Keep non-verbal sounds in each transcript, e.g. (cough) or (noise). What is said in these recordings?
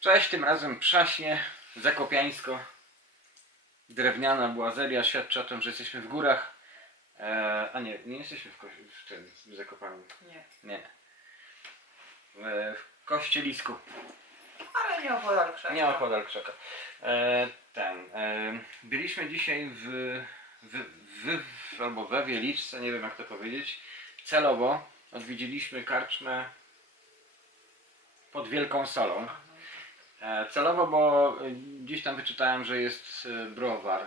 Cześć, tym razem przaśnie, zakopiańsko. Drewniana błazeria świadczy o tym, że jesteśmy w górach. E, a nie, nie jesteśmy w, ko- w tym w Zakopaniu. Nie. Nie. E, w Kościelisku. Ale nie opodal krzaka. Nie opodal krzaka. E, ten. E, byliśmy dzisiaj w, w, w, w albo we Wieliczce, nie wiem jak to powiedzieć. Celowo odwiedziliśmy karczmę pod Wielką Solą. E, celowo, bo e, gdzieś tam wyczytałem, że jest e, browar.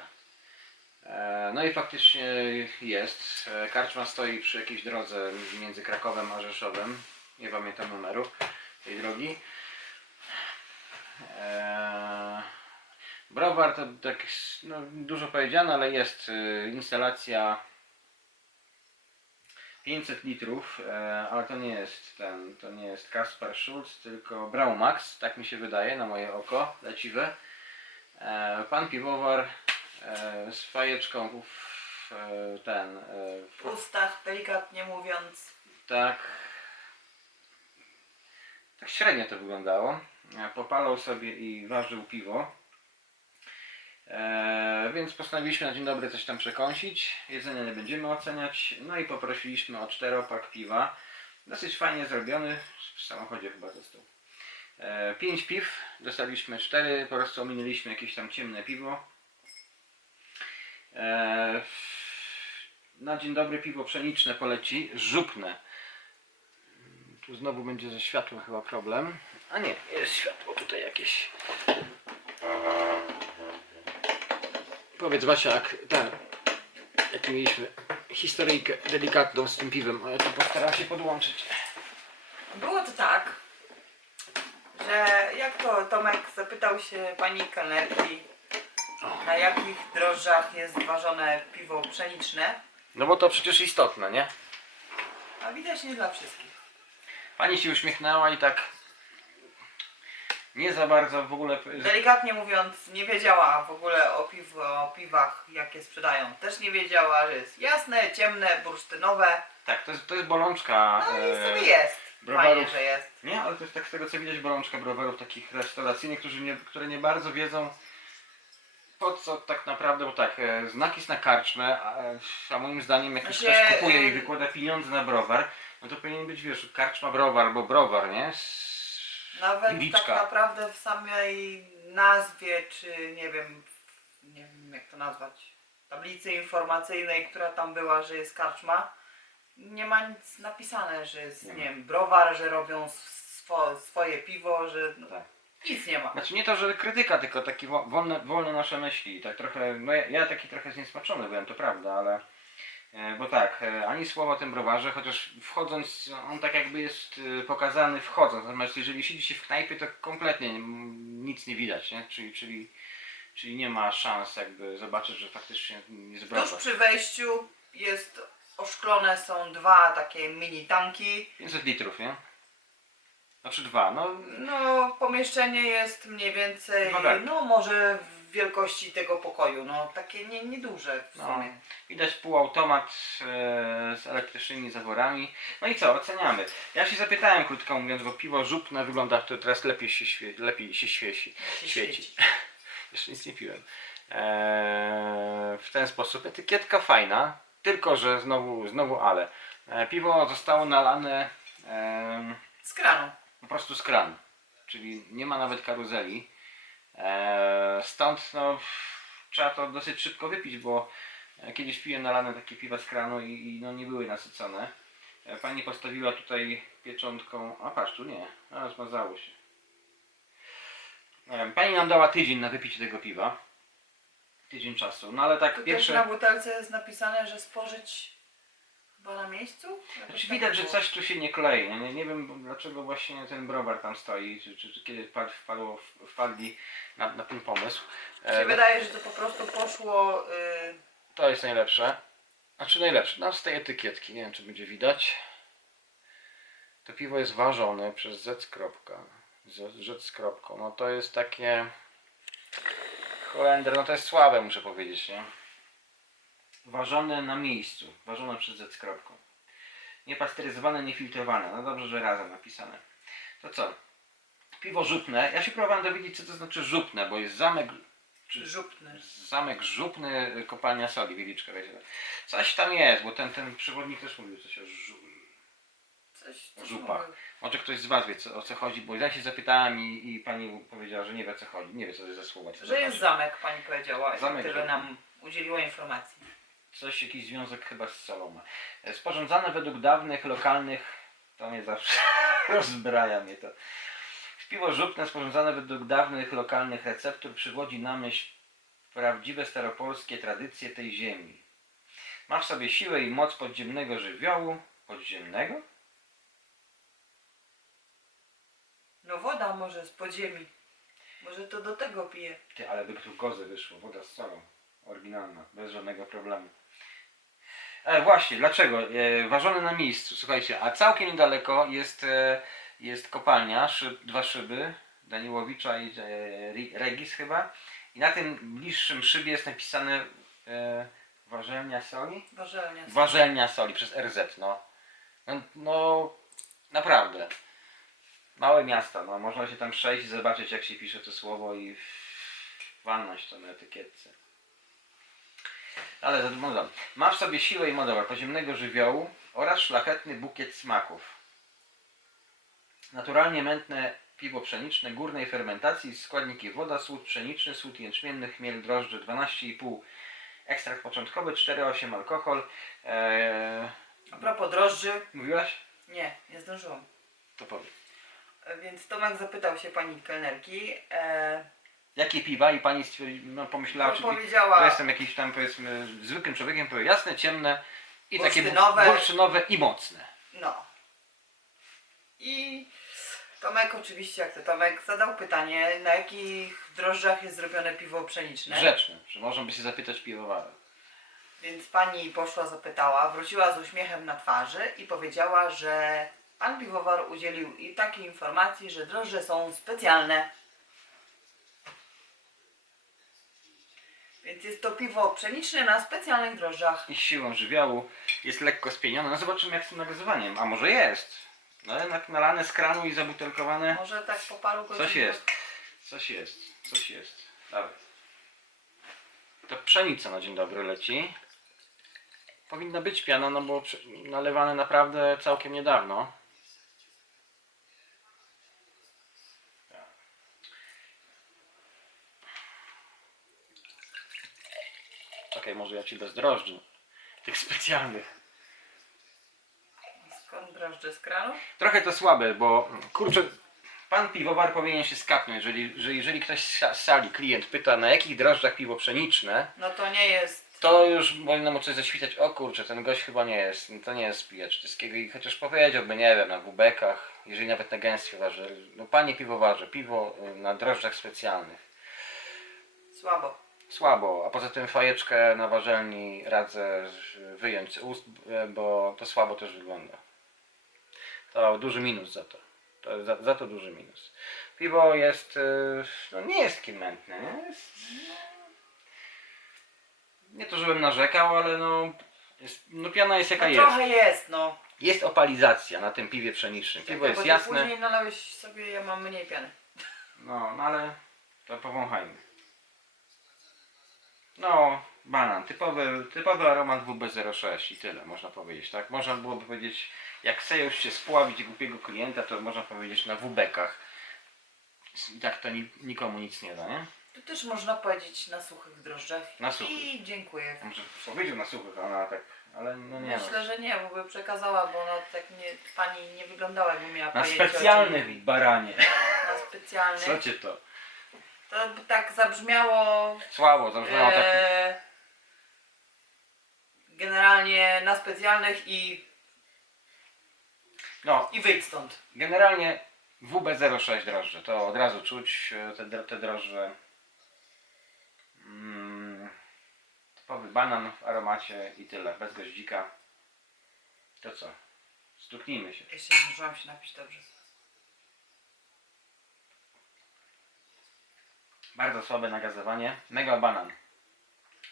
No i faktycznie jest. Karczma stoi przy jakiejś drodze między Krakowem a Rzeszowem. Nie pamiętam numeru tej drogi. Browar to tak no, dużo powiedziane, ale jest instalacja 500 litrów, e, ale to nie jest ten, to nie jest Kaspar Schulz, tylko Braumax, tak mi się wydaje, na moje oko leciwe. E, pan piwowar e, z fajeczką w, ten, W ustach, delikatnie mówiąc. tak. Tak średnio to wyglądało. Popalał sobie i ważył piwo. E, więc postanowiliśmy na dzień dobry coś tam przekąsić. Jedzenie nie będziemy oceniać. No i poprosiliśmy o czteropak piwa. Dosyć fajnie zrobiony. W samochodzie chyba został. E, pięć piw. Dostaliśmy cztery. Po prostu ominęliśmy jakieś tam ciemne piwo. E, na dzień dobry piwo pszeniczne poleci. Żupne. Tu znowu będzie ze światłem chyba problem. A nie, jest światło tutaj jakieś. Powiedz Wasia, jak ten, jak mieliśmy historyjkę delikatną z tym piwem, a ja tu postaram się podłączyć. Było to tak, że jak to Tomek zapytał się pani kelnerki, na jakich drożdżach jest ważone piwo pszeniczne, No bo to przecież istotne, nie? a widać nie dla wszystkich. Pani się uśmiechnęła i tak nie za bardzo w ogóle... Delikatnie mówiąc, nie wiedziała w ogóle o, piw, o piwach, jakie sprzedają. Też nie wiedziała, że jest jasne, ciemne, bursztynowe. Tak, to jest, to jest bolączka... No i e, sobie jest. browarów. Fajnie, że jest. Nie, ale to jest tak z tego co widać bolączka browarów takich restauracyjnych, którzy nie, które nie bardzo wiedzą po co tak naprawdę, bo tak, e, znaki na karczmę, a, moim zdaniem jak Znaczy, ktoś kupuje i wykłada pieniądze na browar, no to powinien być, wiesz, karczma browar albo browar, nie? Nawet Liczka. tak naprawdę w samej nazwie, czy nie wiem, nie wiem jak to nazwać, tablicy informacyjnej, która tam była, że jest karczma, nie ma nic napisane, że jest, Nie nie, ma. wiem, browar, że robią swo, swoje piwo, że no, Tak. nic nie ma. Znaczy nie to, że krytyka, tylko takie wo- wolne, wolne nasze myśli. Tak trochę, no ja, ja taki trochę zniesmaczony byłem, to prawda, ale bo tak, e, ani słowa o tym browarze, chociaż wchodząc, on tak jakby jest e, pokazany wchodząc, natomiast jeżeli siedzi się w knajpie, to kompletnie nic nie widać, nie? Czyli, czyli, czyli nie ma szans jakby zobaczyć, że faktycznie jest Tuż browar. przy wejściu jest oszklone są dwa takie mini tanki. 500 litrów, nie? Znaczy dwa, no No, pomieszczenie jest mniej więcej, No tak. no może w wielkości tego pokoju, no takie nie, nieduże w No. sumie. Widać półautomat e, z elektrycznymi zaworami. No i co, oceniamy. Ja się zapytałem, krótko mówiąc, bo piwo żupne wygląda, to teraz lepiej się, świe, lepiej się świeci. Się świeci. (laughs) Jeszcze nic nie piłem. Eee, w ten sposób. Etykietka fajna, tylko że znowu, znowu ale. E, piwo zostało nalane em, Z kranu. po prostu z kranu. Czyli nie ma nawet karuzeli. Eee, stąd no, trzeba to dosyć szybko wypić, bo e, kiedyś piłem nalane takie piwa z kranu i, i no, nie były nasycone. E, Pani postawiła tutaj pieczątką. A patrz, tu nie. A, zmazało się. E, Pani nam dała tydzień na wypicie tego piwa. Tydzień czasu. No ale tak też pierwsze. na butelce jest napisane, że spożyć chyba na miejscu? Znaczy tak widać, że coś tu się nie klei. Nie, nie, nie wiem dlaczego właśnie ten browar tam stoi, czy, czy, czy kiedy wpadł, wpadło, wpadli na, na ten pomysł. Mi E, się wydaje, że to po prostu poszło... Y, To jest najlepsze. Znaczy najlepsze, no z tej etykietki, nie wiem czy będzie widać. To piwo jest ważone przez Z kropka. Z, Z z kropką. No to jest takie... Holender, no to jest słabe muszę powiedzieć, nie? Ważone na miejscu. Ważone przez Z kropką. Niepasteryzowane, niefiltrowane. No dobrze, że razem napisane. To co? Piwo żupne. Ja się próbowałem dowiedzieć, co to znaczy żupne, bo jest zamek, czy Żupny. zamek żupny, y, kopalnia soli, Wieliczka, wiecie. Coś tam jest, bo ten, ten przewodnik też mówił coś o żu... Coś, Żupach. Może ktoś z Was wie, co, o co chodzi, bo ja się zapytałem i, i pani powiedziała, że nie wie, o co chodzi. Nie wie, co to jest za słowa. co Że jest znaczy. zamek, pani powiedziała, Zamek tyle żupny. nam udzieliła informacji. Coś, jakiś związek chyba z. E, Sporządzane według dawnych, lokalnych, to mnie zawsze (laughs) rozbraja mnie to. Piwo żupne sporządzane według dawnych, lokalnych receptur przywodzi na myśl prawdziwe staropolskie tradycje tej ziemi. Ma w sobie siłę i moc podziemnego żywiołu. Podziemnego? No woda może z podziemi. Może to do tego pije. Ty, ale by tu gozy wyszło. Woda z solą. Oryginalna. Bez żadnego problemu. E, właśnie, dlaczego? E, ważony na miejscu. Słuchajcie, a całkiem niedaleko jest, e, jest kopalnia, szyb, dwa szyby, Daniłowicza i e, Regis chyba. I na tym bliższym szybie jest napisane e, ważelnia soli? Warzelnia. Ważelnia soli przez RZ, no. No, no naprawdę. Małe miasto, no. Można się tam przejść i zobaczyć jak się pisze to słowo i walnąć to na etykietce. Ale zadumowam. Ma w sobie siłę i modowa podziemnego żywiołu oraz szlachetny bukiet smaków. Naturalnie mętne piwo pszeniczne górnej fermentacji, składniki woda, słód pszeniczny, słód jęczmienny, chmiel, drożdże 12,5 ekstrakt początkowy, 4,8 alkohol. Eee, A propos drożdży. mówiłaś? Nie, nie zdążyłam. To powiem. Więc Tomek zapytał się pani kelnerki. E, Jakie piwa? I pani stwierdzi, no, pomyślała, no, czy powiedziała, że jestem jakiś tam powiedzmy zwykłym człowiekiem, powie jasne, ciemne i takie Bursztynowe. bursztynowe i mocne. no. I Tomek oczywiście, jak to Tomek, zadał pytanie, na jakich drożdżach jest zrobione piwo pszeniczne. Grzeczne, że można by się zapytać piwowara. Więc pani poszła, zapytała, wróciła z uśmiechem na twarzy i powiedziała, że pan piwowar udzielił i takiej informacji, że drożdże są specjalne. Więc jest to piwo pszeniczne na specjalnych drożdżach. I siłą żywiołu jest lekko spienione. No zobaczymy jak z tym nagazowaniem. A może jest? No jednak nalane z kranu i zabutelkowane. Może tak po paru godzinach. Coś jest. Coś jest. Coś jest. Dawaj. To pszenica na dzień dobry leci. Powinna być piana, no bo prze- nalewane naprawdę całkiem niedawno. Okej, może ja ci bez drożdży. Tych specjalnych. Skąd drożdże z kranu? Trochę to słabe, bo kurczę, pan piwowar powinien się skapnąć, jeżeli, że jeżeli ktoś z sa- z sali, klient pyta na jakich drożdżach piwo pszeniczne, No to nie jest. to już powinno mu coś zaświtać, o kurczę, ten gość chyba nie jest, to nie jest pijacz czeskiego i chociaż powiedziałby, nie wiem, na wubekach, jeżeli nawet na gęstwie waży, no panie piwowarze, piwo y, na drożdżach specjalnych. Słabo. Słabo, a poza tym fajeczkę na warzelni radzę wyjąć z ust, e, bo to słabo też wygląda. To duży minus za to. to za, za to duży minus. Piwo jest, e, no nie jest takie mętne, nie? Jest, no, nie to, żebym narzekał, ale no, jest, no piana jest jaka No jest. trochę jest, no. Jest opalizacja na tym piwie pszenicznym. Piwo jest jasne, Później nalałeś sobie, ja mam mniej piany. no, no ale to powąchajmy. No, banan, typowy, typowy aromat WB06 i tyle można powiedzieć, tak? Można byłoby powiedzieć, jak chce już się spławić głupiego klienta, to można powiedzieć na WB-kach. I tak to ni- nikomu nic nie da, nie? To też można powiedzieć na suchych drożdżach. Na suchych. I dziękuję. Może powiedział na suchych, ona tak, ale no nie Myślę, że nie, bo by przekazała, bo no tak nie, pani nie wyglądała jakby miała Na pojęcie o specjalnych baranie. Na specjalnych. Co cię to? To by tak zabrzmiało Słabo, zabrzmiało tak. e, generalnie na specjalnych i, No, i wyjdź stąd. Generalnie WB06 drożdże, to od razu czuć e, te, dro- te drożdże. Mm, typowy banan w aromacie i tyle, bez goździka. To co? Stuknijmy się. Jeszcze nie zdążyłam się napić dobrze. Bardzo słabe nagazowanie. Mega banan.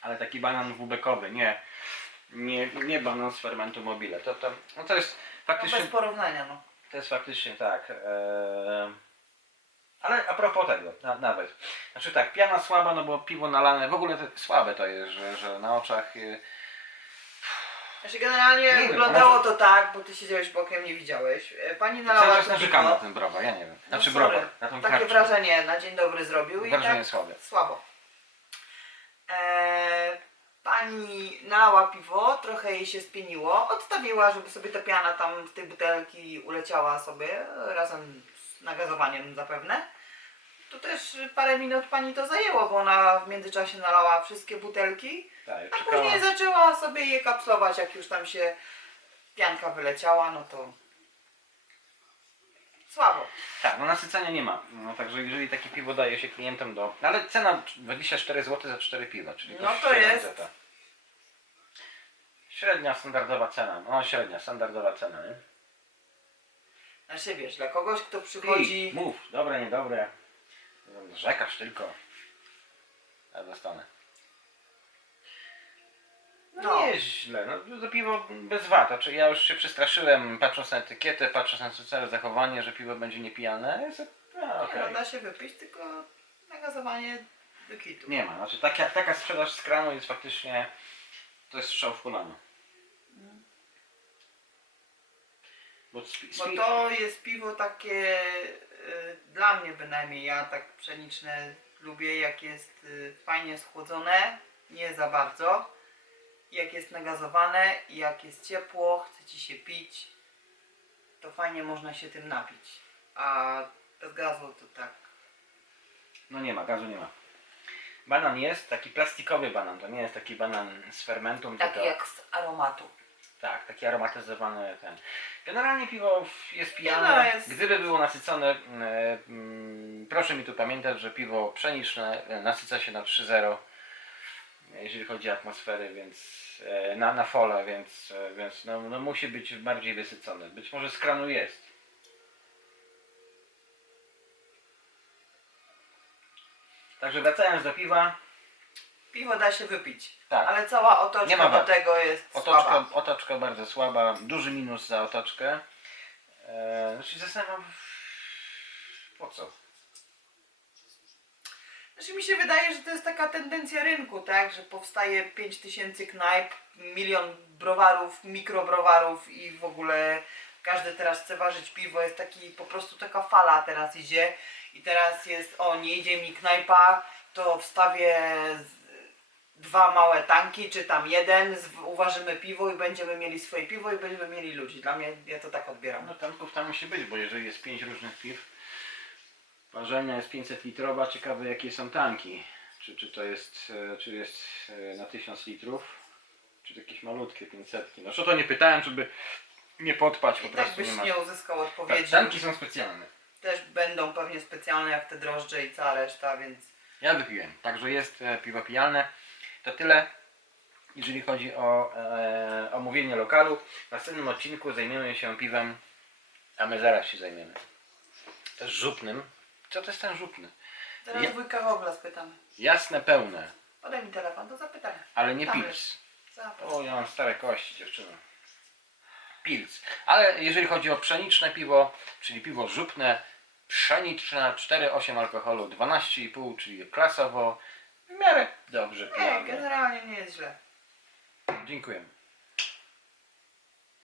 Ale taki banan wubekowy, nie. Nie, nie banan z fermentu mobile. To, to, no to jest No faktycznie. bez porównania, no. To jest faktycznie tak. Eee, a propos tego, na, nawet. Znaczy tak, piana słaba, no bo piwo nalane, w ogóle to słabe to jest, że, że na oczach... y, Znaczy generalnie Nie wiem, wyglądało może- to tak, bo ty siedziałeś bokiem, nie widziałeś. E, Pani Cały nalała czas to narzekam na piwo. ten browar, ja nie wiem. No Znaczy sorry, browar, na tą Takie karczmę. wrażenie na dzień dobry zrobił i Wrażenie tak słabe. słabo. E, pani nalała piwo, trochę jej się spieniło, odstawiła, żeby sobie ta piana tam z tej butelki uleciała sobie razem z nagazowaniem zapewne. Tu też parę minut pani to zajęło, bo ona w międzyczasie nalała wszystkie butelki, Tak, a czekała. później zaczęła sobie je kapslować, jak już tam się pianka wyleciała, no to słabo. Tak, no nasycenia nie ma. No, także jeżeli takie piwo daje się klientom do... No, ale cena 24 zł za 4 piwa, czyli No to jest- zeta. Średnia standardowa cena. No średnia standardowa cena, nie? Znaczy wiesz, dla kogoś, kto Pij, przychodzi... mów, dobre, niedobre. Rzekasz tylko. Ja dostanę. No, No. nie jest źle. No, to piwo bez wad. Znaczy, ja już się przestraszyłem patrząc na etykietę, patrząc na całe zachowanie, że piwo będzie niepijalne. Jest, no, Nie, okej. no da się wypić, tylko nagazowanie do kitu. Nie ma. Znaczy taka, taka sprzedaż z kranu jest faktycznie to jest strzał w kolano. Bo, spi, Bo spi, to jest piwo takie, dla mnie bynajmniej, ja tak pszeniczne lubię, jak jest y, fajnie schłodzone, nie za bardzo. Jak jest nagazowane jak jest ciepło, chce ci się pić, to fajnie można się tym napić. A bez gazu to tak. No nie ma, gazu nie ma. Banan jest, taki plastikowy banan, to nie jest taki banan z fermentum, Taki tylko jak z aromatu. Tak, taki aromatyzowany ten. Generalnie piwo jest no, pijane. jest- Gdyby było nasycone, e, mm, proszę mi tu pamiętać, że piwo pszeniczne e, nasyca się na 3,0 jeżeli chodzi o atmosferę, więc e, na, na folę, więc, e, więc no, no musi być bardziej wysycone. Być może z kranu jest. Także wracając do piwa, Piwo da się wypić, tak. ale cała Nie otoczka ma do wad. tego jest Otoczka, słaba. otoczka bardzo słaba, duży minus za otoczkę. Eee, znaczy zastanawiam po co? Znaczy mi się wydaje, że to jest taka tendencja rynku, tak? Że powstaje 5000 knajp, milion browarów, mikrobrowarów i w ogóle każdy teraz chce ważyć piwo. Jest taki po prostu taka fala teraz idzie i teraz jest, o nie idzie mi knajpa, to wstawię dwa małe tanki, czy tam jeden, z- uważymy piwo i będziemy mieli swoje piwo i będziemy mieli ludzi. Dla mnie, ja to tak odbieram. No tanków tam musi być, bo jeżeli jest pięć różnych piw, ważelnia jest 500 litrowa, ciekawe jakie są tanki. Czy, czy to jest, e, czy jest e, na 1000 litrów, czy to jakieś malutkie 500. No co to nie pytałem, żeby nie podpać po I tak prostu byś nie ma. nie uzyskał Tak, odpowiedzi. tanki są specjalne. Też będą pewnie specjalne jak te drożdże i cała reszta, więc... Ja wypiłem, także jest e, piwo pijalne. To tyle, jeżeli chodzi o e, omówienie lokalu. W następnym odcinku zajmiemy się piwem, a my zaraz się zajmiemy. Też żupnym. Co to jest ten żupny? Teraz Ja- wujka Wogla spytamy. Jasne, pełne, Podaj mi telefon, to zapytamy. ale nie. Zapytam. O, ja mam stare kości, dziewczyno. Pilc. Ale jeżeli chodzi o pszeniczne piwo, czyli piwo żupne, pszeniczne, 4,8 alkoholu, 12,5, czyli klasowo, w miarę dobrze Nie, generalnie nie jest źle. Dziękujemy.